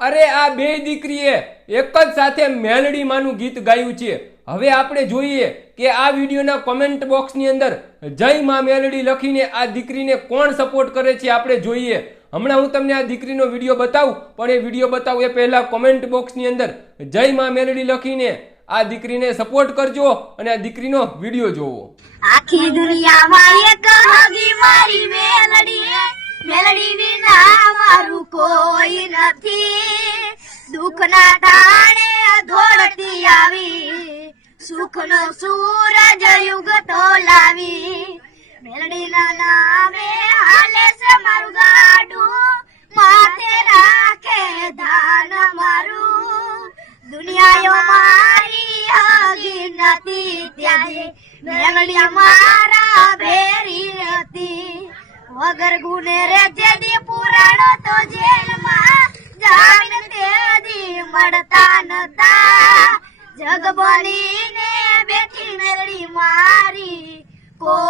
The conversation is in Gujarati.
અરે આ બે દીકરીએ એક જ સાથે મેલડી માનું ગીત ગાયું છે. હવે આપણે જોઈએ કે આ વિડીયોના કોમેન્ટ બોક્સની અંદર જય માં મેલડી લખીને આ દીકરીને કોણ સપોર્ટ કરે છે આપણે જોઈએ. હમણાં હું તમને આ દીકરીનો વીડિયો બતાવું, પણ એ વીડિયો બતાવું એ પહેલા કોમેન્ટ બોક્સની અંદર જય માં મેલડી લખીને આ દીકરીને સપોર્ટ કરજો અને આ દીકરીનો વીડિયો જોવો. આખી દુનિયામાં એક હગી મારી મેલડી. મેલડી વિના મારું કોઈ નથી. દુઃખના ટાણે ધોળતી આવી, સુખનો સૂરજ યુગતો લાવી. મેલડીના નામે હાલે છે મારું ગાડું, માથે રાખે ધાન મારું. દુનિયાઓ મારી હગી નથી ત્યારે મેલડી મારા ભેરી હતી વગર ગુને રે જેદી પુરાણો તો જામીન મળતા નતા. જગ બનીને બેઠી નરડી મારી. કોઈ